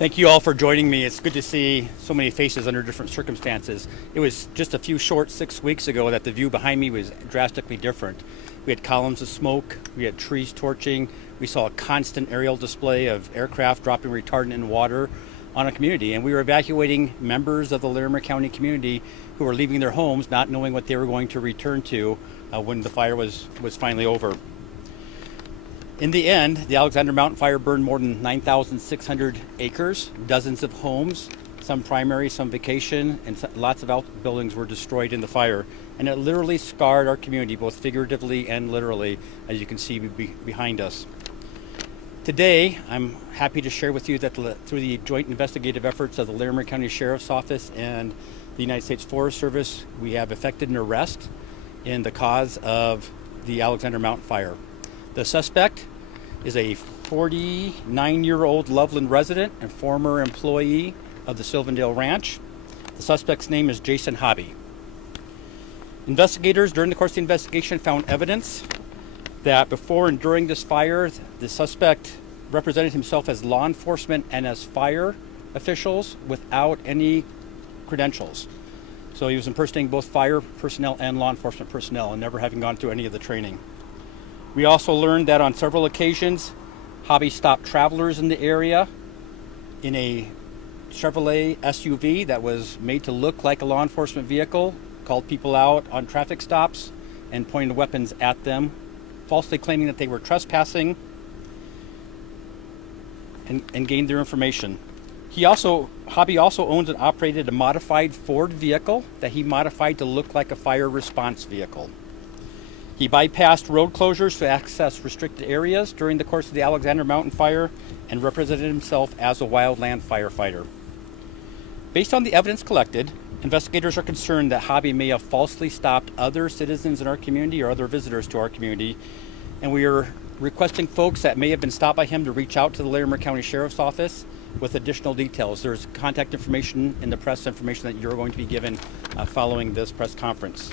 Thank you all for joining me. It's good to see so many faces under different circumstances. It was just a few short 6 weeks ago that the view behind me was drastically different. We had columns of smoke, we had trees torching, we saw a constant aerial display of aircraft dropping retardant in water on a community, and we were evacuating members of the Larimer County community who were leaving their homes not knowing what they were going to return to when the fire was finally over. In the end, the Alexander Mountain Fire burned more than 9,600 acres, dozens of homes, some primary, some vacation, and lots of outbuildings were destroyed in the fire. And it literally scarred our community, both figuratively and literally, as you can see behind us. Today, I'm happy to share with you that through the joint investigative efforts of the Larimer County Sheriff's Office and the United States Forest Service, we have effected an arrest in the cause of the Alexander Mountain Fire. The suspect is a 49-year-old Loveland resident and former employee of the Sylvandale Ranch. The suspect's name is Jason Hobby. Investigators during the course of the investigation found evidence that before and during this fire, the suspect represented himself as law enforcement and as fire officials without any credentials. So he was impersonating both fire personnel and law enforcement personnel and never having gone through any of the training. We also learned that on several occasions, Hobby stopped travelers in the area in a Chevrolet SUV that was made to look like a law enforcement vehicle, called people out on traffic stops and pointed weapons at them, falsely claiming that they were trespassing and gained their information. Hobby also owns and operated a modified Ford vehicle that he modified to look like a fire response vehicle. He bypassed road closures to access restricted areas during the course of the Alexander Mountain Fire and represented himself as a wildland firefighter. Based on the evidence collected, investigators are concerned that Hobby may have falsely stopped other citizens in our community or other visitors to our community, and we are requesting folks that may have been stopped by him to reach out to the Larimer County Sheriff's Office with additional details. There's contact information in the press information that you're going to be given following this press conference.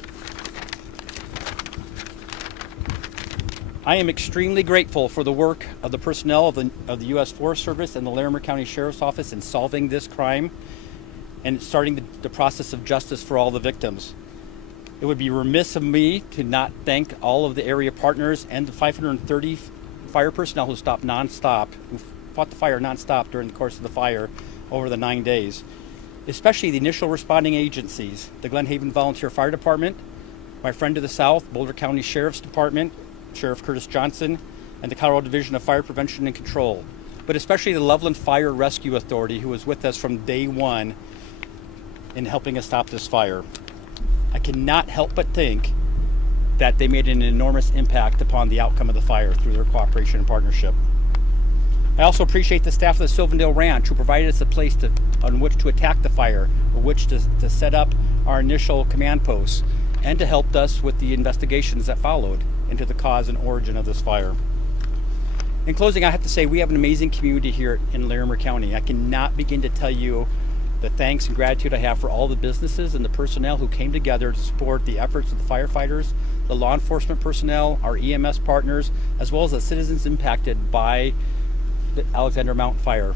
I am extremely grateful for the work of the personnel of the U.S. Forest Service and the Larimer County Sheriff's Office in solving this crime and starting the process of justice for all the victims. It would be remiss of me to not thank all of the area partners and the 530 fire personnel who fought the fire nonstop during the course of the fire over the 9 days, especially the initial responding agencies, the Glen Haven Volunteer Fire Department, my friend to the south, Boulder County Sheriff's Department, Sheriff Curtis Johnson, and the Colorado Division of Fire Prevention and Control, but especially the Loveland Fire Rescue Authority, who was with us from day one in helping us stop this fire. I cannot help but think that they made an enormous impact upon the outcome of the fire through their cooperation and partnership. I also appreciate the staff of the Sylvandale Ranch who provided us a place on which to attack the fire, or which to set up our initial command posts, and to help us with the investigations that followed into the cause and origin of this fire. In closing, I have to say we have an amazing community here in Larimer County. I cannot begin to tell you the thanks and gratitude I have for all the businesses and the personnel who came together to support the efforts of the firefighters, the law enforcement personnel, our EMS partners, as well as the citizens impacted by the Alexander Mountain Fire.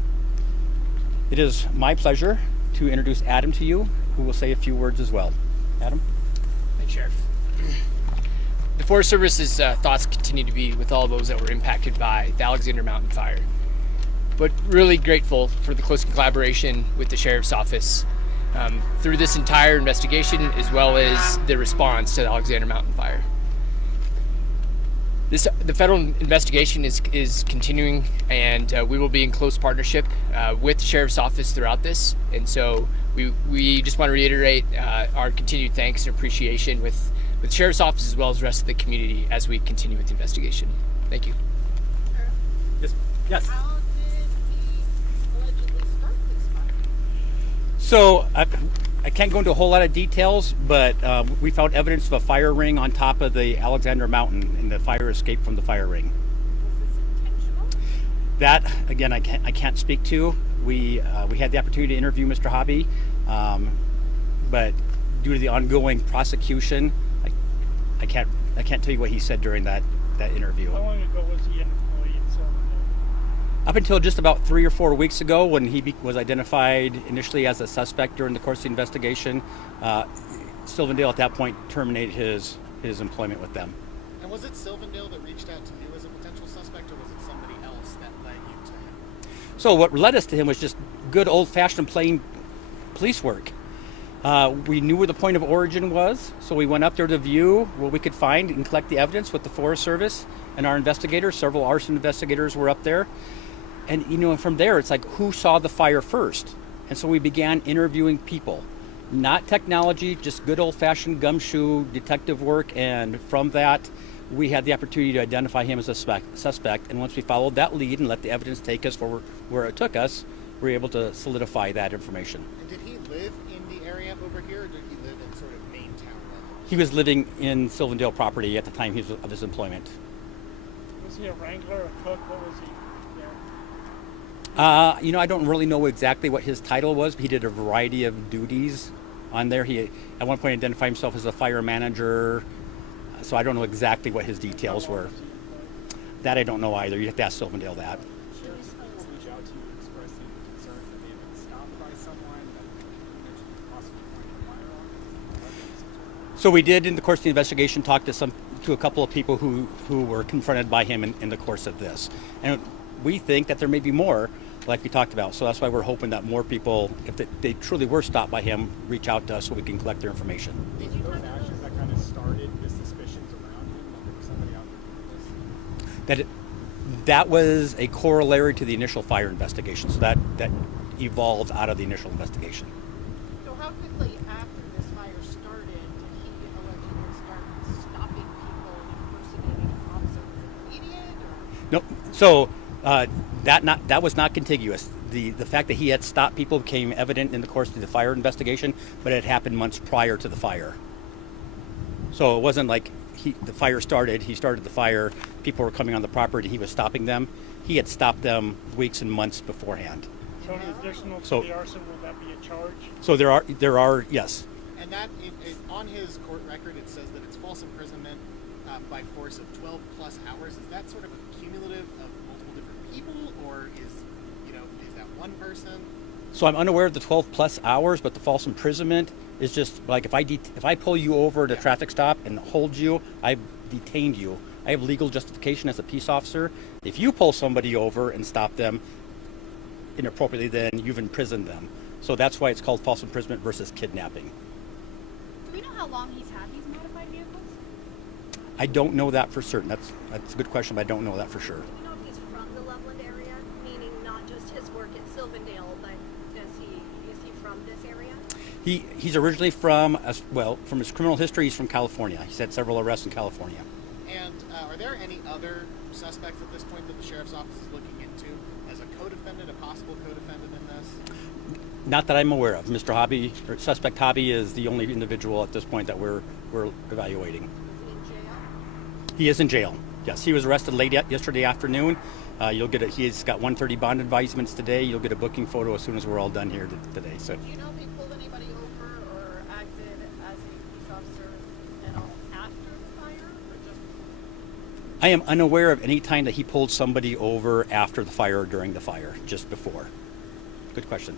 It is my pleasure to introduce Adam to you, who will say a few words as well. Adam? Thanks, Sheriff. The Forest Service's thoughts continue to be with all those that were impacted by the Alexander Mountain Fire, but really grateful for the close collaboration with the Sheriff's Office through this entire investigation, as well as the response to the Alexander Mountain Fire. The federal investigation is continuing, and we will be in close partnership with the Sheriff's Office throughout this, and so we just want to reiterate our continued thanks and appreciation with the Sheriff's Office as well as the rest of the community as we continue with the investigation. Thank you. Yes. How did he allegedly start this fire? So I can't go into a whole lot of details, but we found evidence of a fire ring on top of the Alexander Mountain, and the fire escaped from the fire ring. Was this intentional? That, again, I can't speak to. We had the opportunity to interview Mr. Hobby, but due to the ongoing prosecution, I can't tell you what he said during that interview. How long ago was he an employee at Sylvandale? Up until just about 3 or 4 weeks ago, when he was identified initially as a suspect during the course of the investigation, Silverdale at that point terminated his employment with them. And was it Silverdale that reached out to you as a potential suspect, or was it somebody else that led you to him? So what led us to him was just good old-fashioned plain police work. We knew where the point of origin was, so we went up there to view what we could find and collect the evidence with the Forest Service and our investigators. Several arson investigators were up there. And from there, it's like, who saw the fire first? And so we began interviewing people. Not technology, just good old-fashioned gumshoe detective work. And from that, we had the opportunity to identify him as a suspect. And once we followed that lead and let the evidence take us where it took us, we were able to solidify that information. And did he live in the area over here, or did he live in sort of main town level? He was living in Silverdale property at the time of his employment. Was he a wrangler, a cook? What was he there? I don't really know exactly what his title was, but he did a variety of duties on there. He, at one point, identified himself as a fire manager, so I don't know exactly what his details were. That I don't know either. You'd have to ask Silverdale that. Sheriff's people reach out to you expressing concerns that they have been stopped by someone that mentioned possibly pointing a firearm. So we did, in the course of the investigation, talk to a couple of people who were confronted by him in the course of this. And we think that there may be more, like we talked about. So that's why we're hoping that more people, if they truly were stopped by him, reach out to us so we can collect their information. Those actions that kind of started the suspicions around him, that there was somebody out there doing this? That was a corollary to the initial fire investigation. So that evolved out of the initial investigation. So how quickly after this fire started did he allegedly start stopping people impersonating officers? Immediate or? Nope. So that was not contiguous. The fact that he had stopped people became evident in the course of the fire investigation, but it happened months prior to the fire. So it wasn't like the fire started, he started the fire, people were coming on the property, he was stopping them. He had stopped them weeks and months beforehand. So in additional to So- the arson, will that be a charge? So there are yes. And that, on his court record, it says that it's false imprisonment by force of 12 plus hours. Is that sort of a cumulative of multiple different people, or is that one person? So I'm unaware of the 12 plus hours, but the false imprisonment is just like if I pull you over at a traffic stop and hold you, I've detained you. I have legal justification as a peace officer. If you pull somebody over and stop them inappropriately, then you've imprisoned them. So that's why it's called false imprisonment versus kidnapping. Do we know how long he's had these modified vehicles? I don't know that for certain. That's a good question, but I don't know that for sure. Do we know if he's from the Loveland area, meaning not just his work at Silverdale, but is he from this area? He's originally from his criminal history, he's from California. He's had several arrests in California. And are there any other suspects at this point that the sheriff's office is looking into as a co-defendant, a possible co-defendant in this? Not that I'm aware of. Mr. Hobby, or suspect Hobby, is the only individual at this point that we're evaluating. Is he in jail? He is in jail. Yes, he was arrested late yesterday afternoon. He's got 1:30 bond advisements today. You'll get a booking photo as soon as we're all done here today. So Do you know if he pulled anybody over or acted as a police officer at all after the fire, or just? I am unaware of any time that he pulled somebody over after the fire or during the fire, just before. Good question.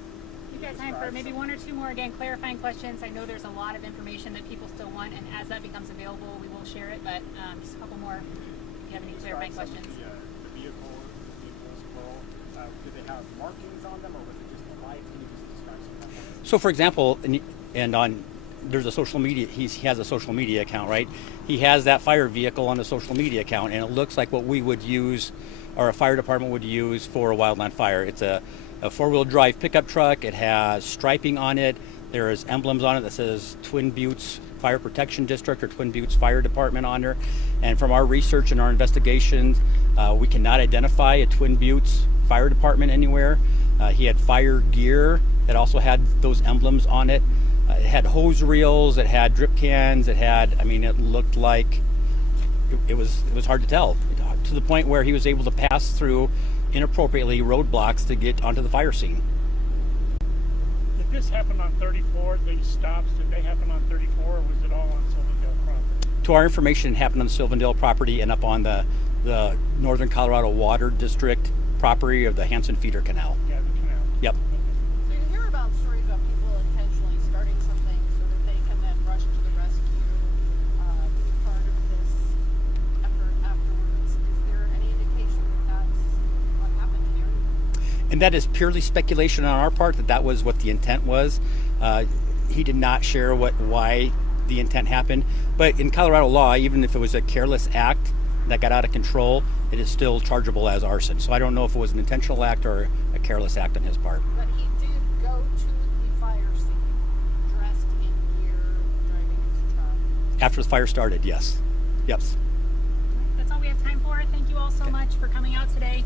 We've got time for maybe one or two more, again, clarifying questions. I know there's a lot of information that people still want, and as that becomes available, we will share it, but just a couple more if you have any clarifying questions. The vehicles, plural. Did they have markings on them, or was it just the lights? Can you just describe some of that? So, for example, there's a social media. He has a social media account, right? He has that fire vehicle on the social media account, and it looks like what we would use, or a fire department would use for a wildland fire. It's a four-wheel drive pickup truck. It has striping on it. There is emblems on it that says Twin Buttes Fire Protection District or Twin Buttes Fire Department on there. And from our research and our investigations, we cannot identify a Twin Buttes Fire Department anywhere. He had fire gear that also had those emblems on it. It had hose reels. It had drip cans. It looked like it was hard to tell, to the point where he was able to pass through inappropriately roadblocks to get onto the fire scene. Did this happen on 34, these stops, did they happen on 34, or was it all on Silverdale property? To our information, it happened on the Silverdale property and up on the Northern Colorado Water District property of the Hanson Feeder Canal. Yeah, the canal. Yep. So you hear about stories about people intentionally starting something so that they can then rush to the rescue, be part of this effort afterwards. Is there any indication that that's what happened here? And that is purely speculation on our part that was what the intent was. He did not share why the intent happened. But in Colorado law, even if it was a careless act that got out of control, it is still chargeable as arson. So I don't know if it was an intentional act or a careless act on his part. But he did go to the fire scene dressed in gear, driving his truck. After the fire started, yes. Yep. That's all we have time for. Thank you all so much for coming out today.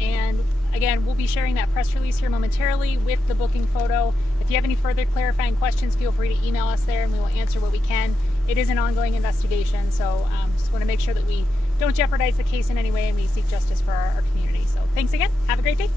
And again, we'll be sharing that press release here momentarily with the booking photo. If you have any further clarifying questions, feel free to email us there and we will answer what we can. It is an ongoing investigation, so just want to make sure that we don't jeopardize the case in any way and we seek justice for our community. So thanks again. Have a great day.